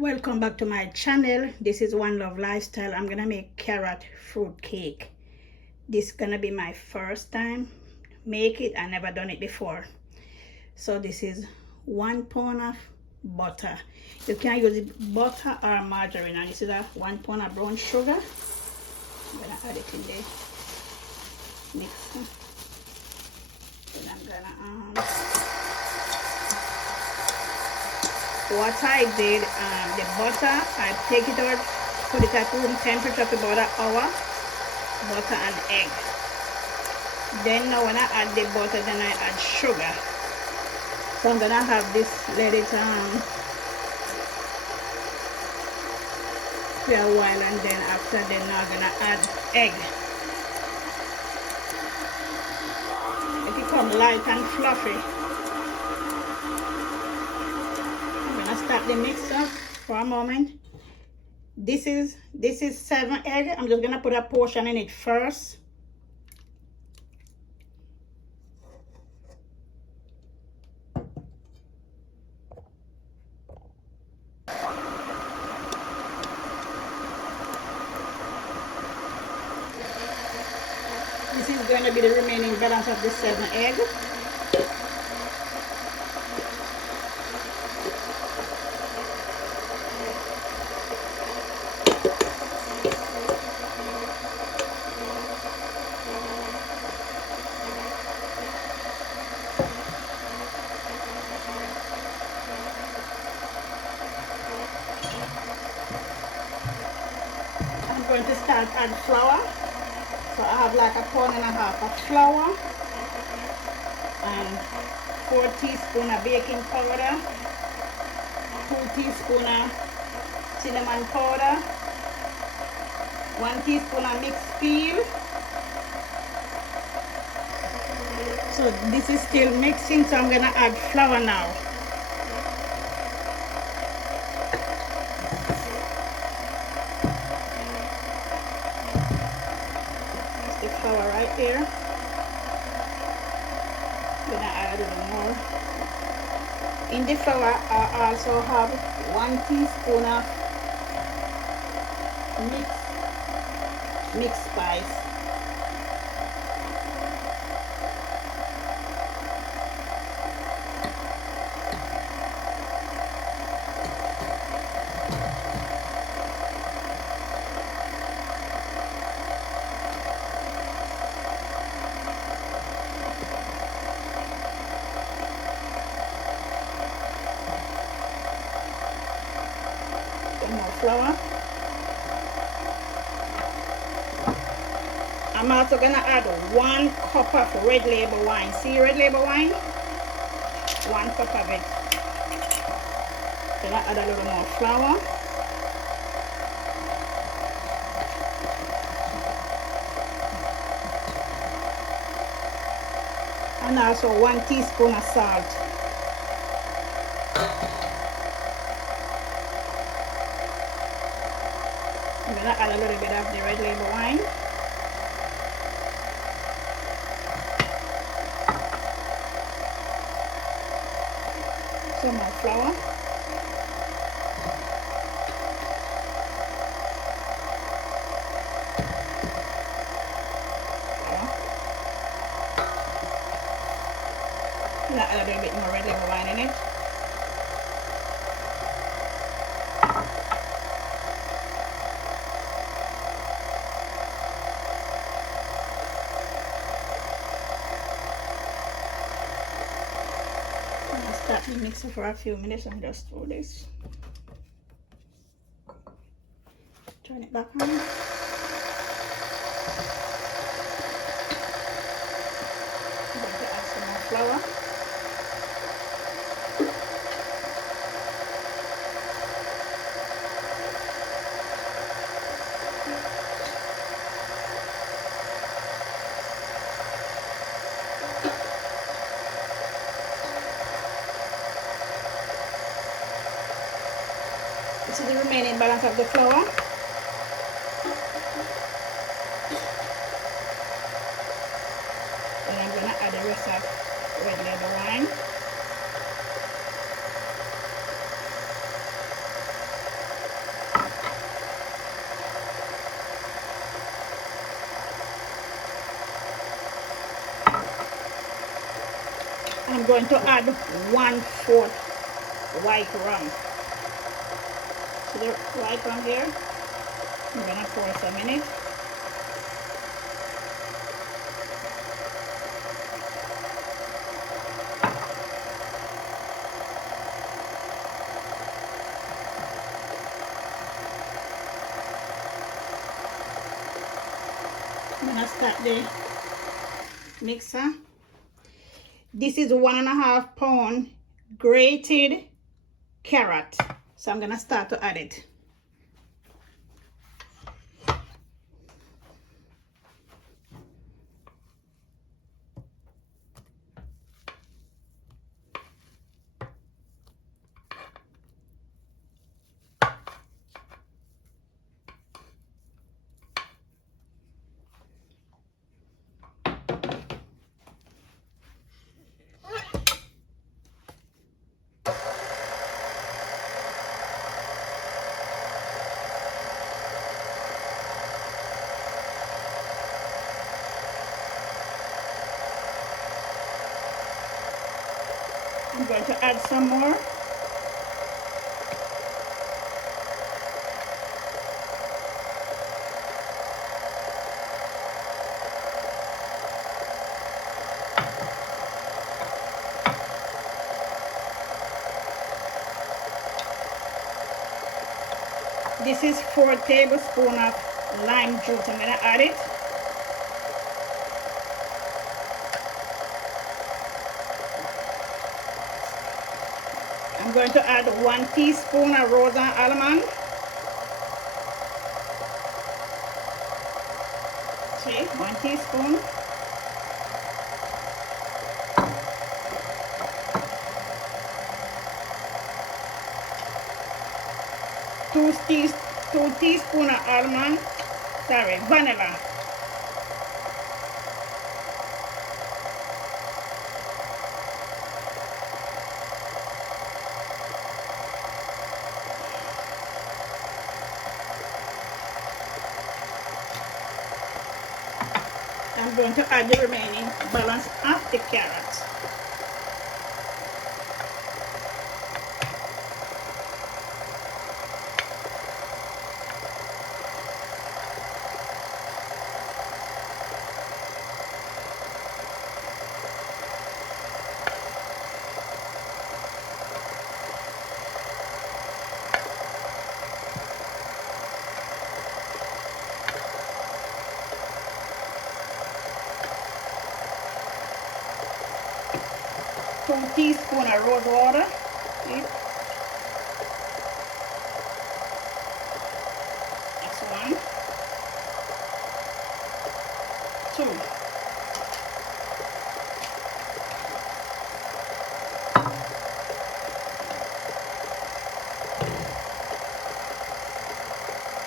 Welcome back to my channel. This is One Love Lifestyle. I'm gonna make carrot fruit cake. This is gonna be my first time make it. I never done it before. So this is 1 pound of butter. You can use butter or margarine, and this is a 1 pound of brown sugar. I'm gonna add it in the mixer. Then I'm gonna what I did, the butter, I take it out, put it at room temperature for about an hour, butter and egg. Then now when I add the butter, then I add sugar. So I'm gonna have this, let it for a while, and then after then now I'm gonna add egg. It become light and fluffy. Start the mixer for a moment. This is 7 eggs. I'm just gonna put a portion in it first. This is going to be the remaining balance of the 7 eggs. I'm going to start add flour. So I have like 1.5 pounds of flour and 4 teaspoons of baking powder, 2 teaspoons of cinnamon powder, 1 teaspoon of mixed peel. So this is still mixing, so I'm gonna add flour now. The flour right there. Gonna add a little more. In the flour, I also have 1 teaspoon of mixed spice. More flour. I'm also gonna add 1 cup of red label wine. See red label wine? 1 cup of it. Gonna add a little more flour. And also 1 teaspoon of salt. I'm gonna add a little bit of the red label wine. Some more flour. I'm gonna add a little bit more red label wine in it. Start the mixer for a few minutes and just do this. Turn it back on. I'm going to add some more flour. This is the remaining balance of the flour. And I'm going to add the rest of red label wine. I'm going to add 1/4 white rum. See the white rum here? I'm gonna pour some in it. I'm gonna start the mixer. This is 1.5 pound grated carrot. So I'm gonna start to add it. I'm going to add some more. This is 4 tablespoons of lime juice. I'm going to add it. I'm going to add 1 teaspoon of rosin almond. See, 1 teaspoon. Two teaspoons of vanilla. I'm going to add the remaining balance of the carrots. Two teaspoons of rose water. See? That's 1. 2.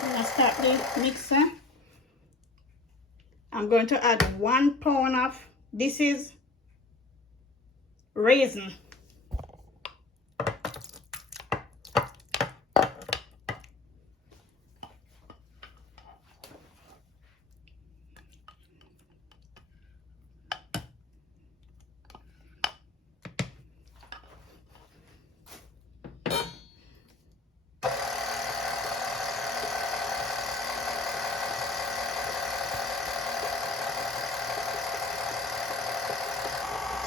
I'm going to start the mixer. I'm going to add 1 pound of, this is raisin.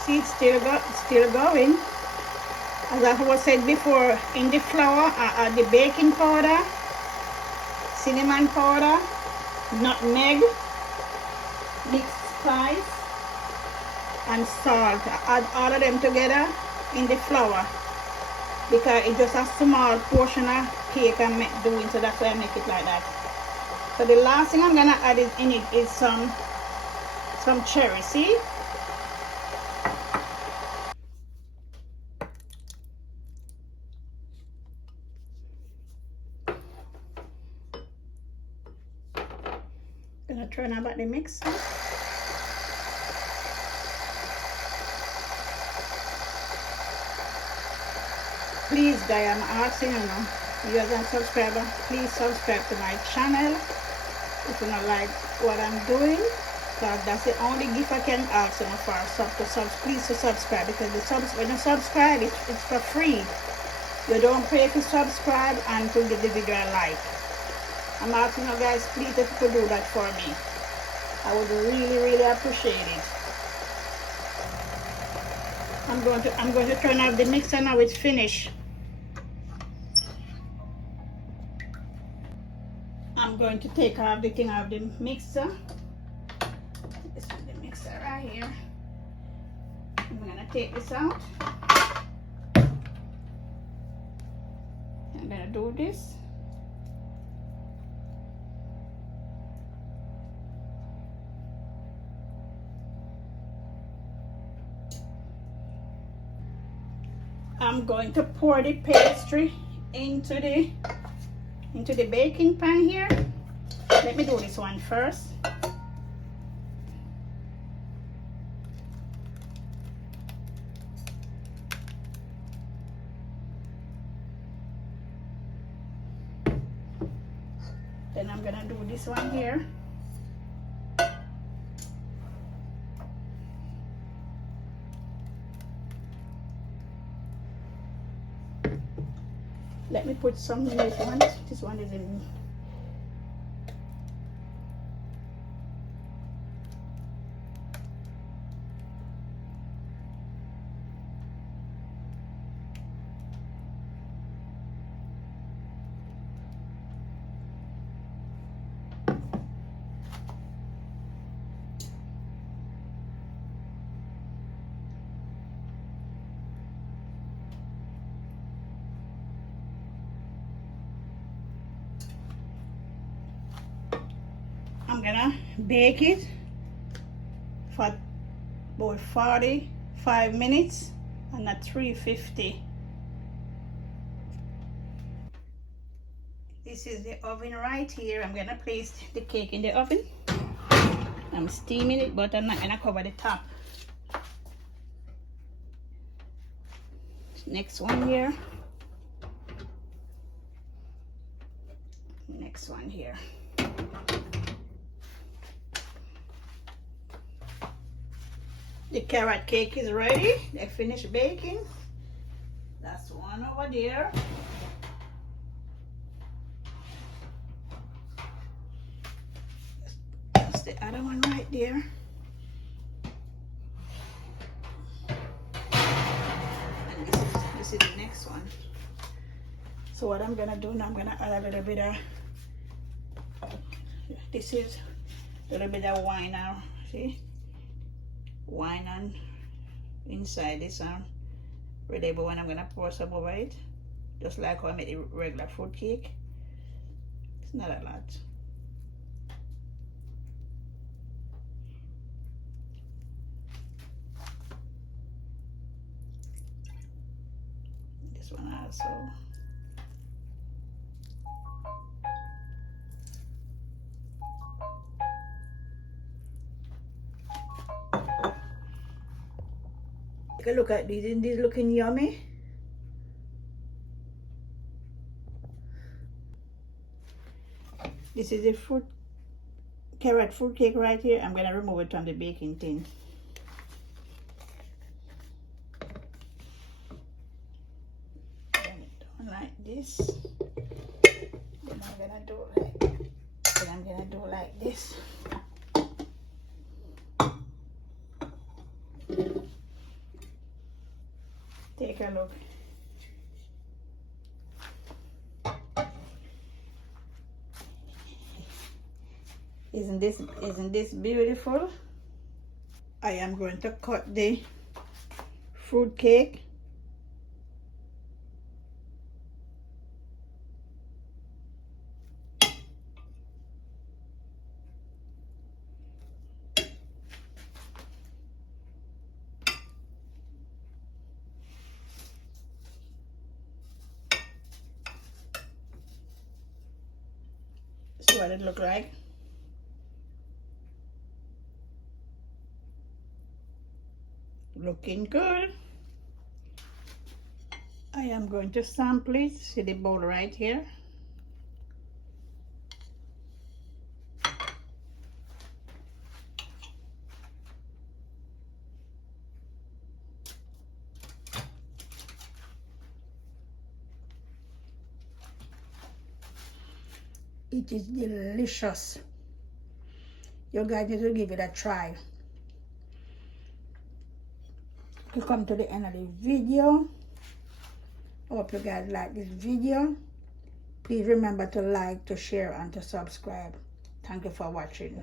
See, it's still going. As I was said before, in the flour I add the baking powder, cinnamon powder, nutmeg, mixed spice, and salt. I add all of them together in the flour because it's just a small portion of cake I'm doing, so that's why I make it like that. So the last thing I'm gonna add in it is some cherry. See? Gonna turn about the mixer. Please, guys, I'm asking you know, viewers and subscribers, please subscribe to my channel if you don't like what I'm doing. because that's the only gift I can ask you for. Please to subscribe, because when you subscribe, it's for free. You don't pay to subscribe and to give the video a like. I'm asking you guys, please, if you could do that for me. I would really appreciate it. I'm going to turn off the mixer now. It's finished. I'm going to take off the thing out of the mixer. This is the mixer right here. I'm gonna take this out. I'm gonna do this. I'm going to pour the pastry into the baking pan here. Let me do this one first. Then I'm gonna do this one here. Let me put some in this one. This one is in. I'm gonna bake it for about 45 minutes and at 350. This is the oven right here. I'm gonna place the cake in the oven. I'm steaming it, but I'm not gonna cover the top. Next one here. Next one here. The carrot cake is ready. They finished baking. That's one over there. That's the other one right there. And this is the next one. So what I'm gonna do now, I'm gonna add a little bit of, this is a little bit of wine now, see? Wine on inside this ready, but when I'm gonna pour some over it, just like how I make the regular fruit cake. It's not a lot. This one also. Take a look at these. Isn't these looking yummy? This is a carrot fruit cake right here. I'm gonna remove it from the baking tin. Bring it down like this. Then I'm gonna do like this. Take a look. Isn't this beautiful? I am going to cut the fruit cake. See what it look like. Looking good. I am going to sample it. See the bowl right here. It is delicious. You guys need to give it a try. We come to the end of the video. Hope you guys like this video. Please remember to like, to share, and to subscribe. Thank you for watching.